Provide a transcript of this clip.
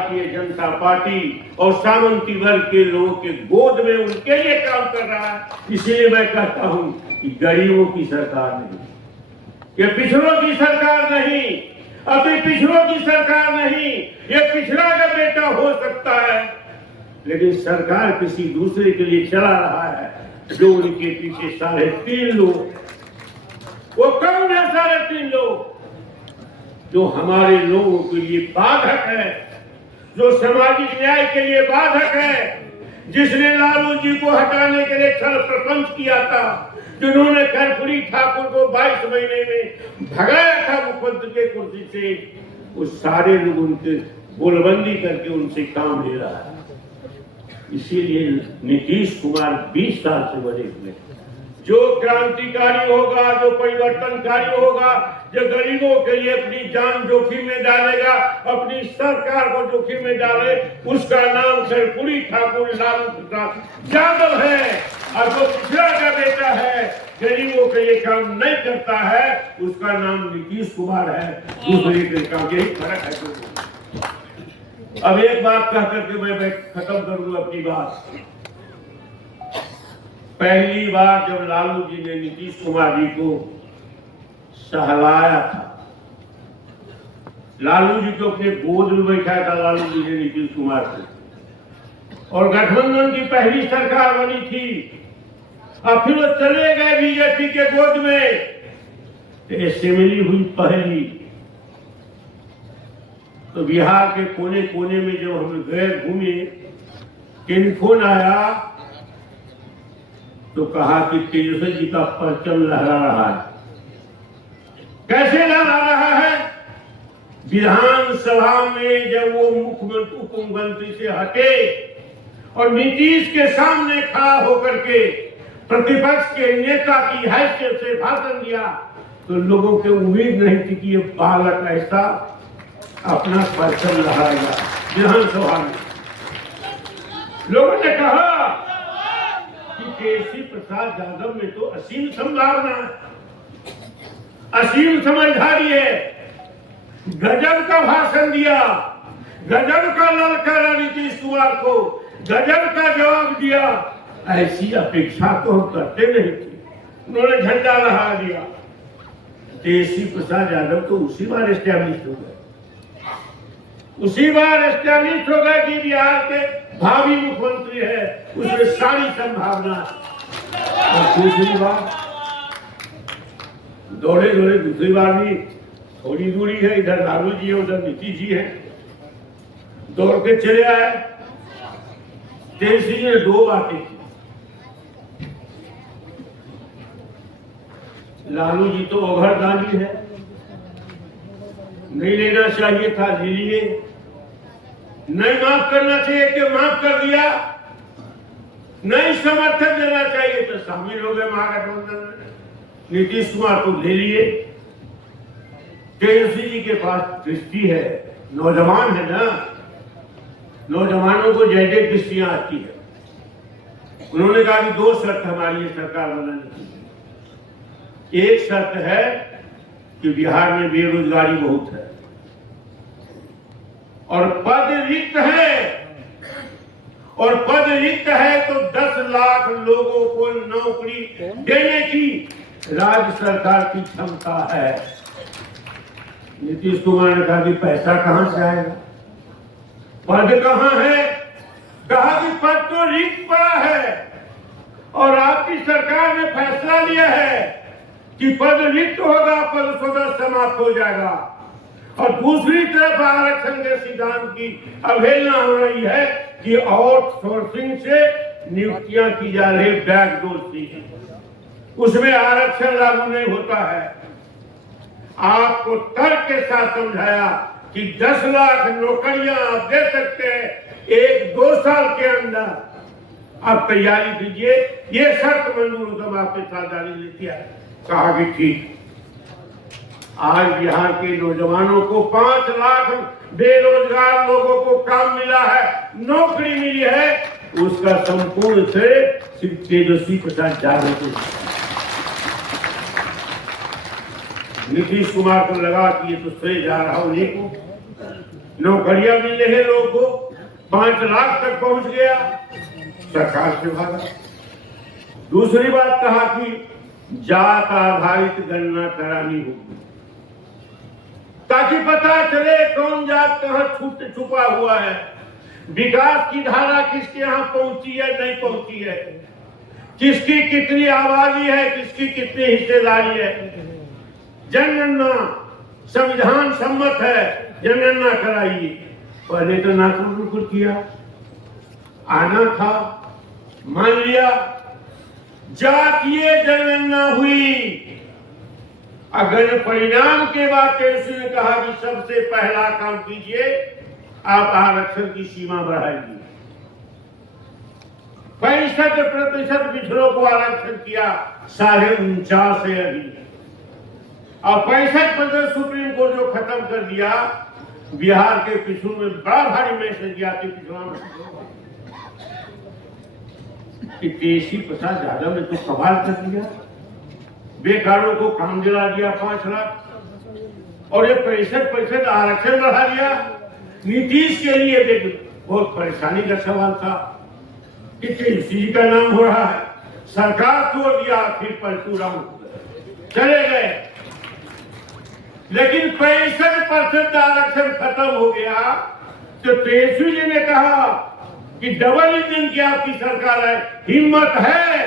Bharatiya Janata party और सामंती वर्ग के लोगों के गोद में उनके लिए काम कर रहा है। इसलिए मैं कहता हूं कि गरीबों की सरकार नहीं, ये पिछड़ों की सरकार नहीं, अभी पिछड़ों की सरकार नहीं, ये पिछड़ा का बेटा हो सकता है, लेकिन सरकार किसी दूसरे के लिए चला रहा है। जो उनके पीछे 3.5 लोग, वो कौन है 3.5 लोग? जो हमारे लोगों के लिए बाधक है, जो सामाजिक न्याय के लिए बाधक है, जिसने लालू जी को हटाने के लिए छल प्रपंच किया था, जिन्होंने कर्पूरी ठाकुर को 22 महीने में भगाया था मुख्यमंत्री के कुर्सी से, वो सारे लोग उनके बोलबंदी करके उनसे काम ले रहा है। इसीलिए नीतीश कुमार 20 साल से बने हुए, जो क्रांतिकारी होगा, जो परिवर्तनकारी होगा, जो गरीबों के लिए अपनी जान जोखिम में डालेगा, अपनी सरकार को जोखिम में डाले, उसका नाम कर्पूरी ठाकुर लालू प्रसाद यादव है। और जो पिछड़ा का बेटा है, गरीबों के लिए काम नहीं करता है, उसका नाम नीतीश कुमार है। दूसरे के काम यही फर्क है। अब एक बात कह करके मैं खत्म करूंगा अपनी बात। पहली बार जब लालू जी ने नीतीश कुमार जी को सहलाया था, लालू जी को अपने गोद में बैठाया था लालू जी ने नीतीश कुमार को, और गठबंधन की पहली सरकार बनी थी, और फिर वो चले गए बीजेपी के गोद में। असेंबली हुई पहली, तो बिहार के कोने कोने में जब हम गए घूमे, टेलीफोन आया तो कहा कि तेजस्वी जी का परचम लहरा रहा है। कैसे लहरा रहा है? विधानसभा में जब वो मुख्यमंत्री उप मुख्यमंत्री से हटे और नीतीश के सामने खड़ा होकर के प्रतिपक्ष के नेता की हैसियत से भाषण दिया, तो लोगों को उम्मीद नहीं थी कि ये बालक ऐसा अपना परचम लहराएगा। विधानसभा में लोगों ने कहा कि केसी प्रसाद यादव में तो असीम संभावना है, असीम समझदारी है, गजब का भाषण दिया, गजब का ललकारा नीतीश कुमार को, गजब का जवाब दिया। ऐसी अपेक्षा तो हम करते नहीं थे। उन्होंने झंडा लहरा दिया। केसी प्रसाद यादव तो उसी बार एस्टैब्लिश हो गए, उसी बार एस्टैब्लिश हो गए कि बिहार के भावी मुख्यमंत्री है, उसमें सारी संभावना। और दूसरी बार दौड़े दौड़े, दूसरी बार भी थोड़ी दूरी है, इधर लालू जी है, उधर नीतीश जी है, दौड़ के चले आए। तेजस्वी जी ने 2 बातें की। लालू जी तो ओघरदानी है, नहीं लेना चाहिए था, ले लिए। नहीं माफ करना चाहिए कि माफ कर दिया, नहीं समर्थन देना चाहिए तो शामिल हो गए महागठबंधन में। नीतीश कुमार को ले लिए। तेजस्वी जी के पास दृष्टि है, नौजवान है ना, नौजवानों को जैसे दृष्टियां आती है। उन्होंने कहा कि 2 शर्त हमारी ये सरकार बनाने की। एक शर्त है कि बिहार में बेरोजगारी बहुत है और पद रिक्त है, और पद रिक्त है तो 10 लाख लोगों को नौकरी देने की राज्य सरकार की क्षमता है। नीतीश कुमार ने कहा कि पैसा कहां से आएगा, पद कहां है? कहा कि पद तो रिक्त पड़ा है, और आपकी सरकार ने फैसला लिया है कि पद रिक्त होगा, पद स्वतः समाप्त हो जाएगा। और दूसरी तरफ आरक्षण के सिद्धांत की अवहेलना हो रही है कि आउटसोर्सिंग से नियुक्तियां की जा रही, बैकडोर से, उसमें आरक्षण लागू नहीं होता है। आपको तर्क के साथ समझाया कि 10 लाख नौकरियां आप दे सकते हैं 1-2 साल के अंदर, आप तैयारी कीजिए, ये शर्त मंजूर हो तो आपके साथ जारी लेती है। कहा कि ठीक। आज बिहार के नौजवानों को 5 लाख बेरोजगार लोगों को काम मिला है, नौकरी मिली है, उसका संपूर्ण श्रेय सिर्फ तेजस्वी प्रसाद यादव को। नीतीश कुमार को लगा कि ये तो श्रेय जा रहा उन्हीं को, नौकरियां मिल रही लोगों को, 5 लाख तक पहुंच गया, सरकार से भागा। दूसरी बात कहा कि जात आधारित गणना करानी होगी ताकि पता चले कौन जात कहां छुपा हुआ है, विकास की धारा किसके यहाँ पहुंची है, नहीं पहुंची है, किसकी कितनी आबादी है, किसकी कितनी हिस्सेदारी है। जनगणना संविधान सम्मत है, जनगणना कराइए। पहले तो नाकुल किया, आना था, मान लिया, जातीय जनगणना हुई। अगर परिणाम के बाद तेजस्वी ने कहा कि सबसे पहला काम कीजिए, आप आरक्षण की सीमा बढ़ाइए। 65% पिछड़ों को आरक्षण किया, 49.5 से अधिक, और 65% सुप्रीम कोर्ट जो खत्म कर दिया। बिहार के पिछड़ों में बड़ा भारी मैसेज गया कि पिछड़ा कि तेजस्वी प्रसाद यादव ने तो कमाल कर दिया, बेकारों को काम दिला दिया 5 लाख, और ये 65% आरक्षण बढ़ा दिया। नीतीश के लिए बहुत परेशानी का सवाल था कि तेजस्वी जी का नाम हो रहा है, सरकार तोड़ दिया, फिर परशुराम चले गए। लेकिन 65% आरक्षण खत्म हो गया तो तेजस्वी जी ने कहा कि डबल इंजन की आपकी सरकार है, हिम्मत है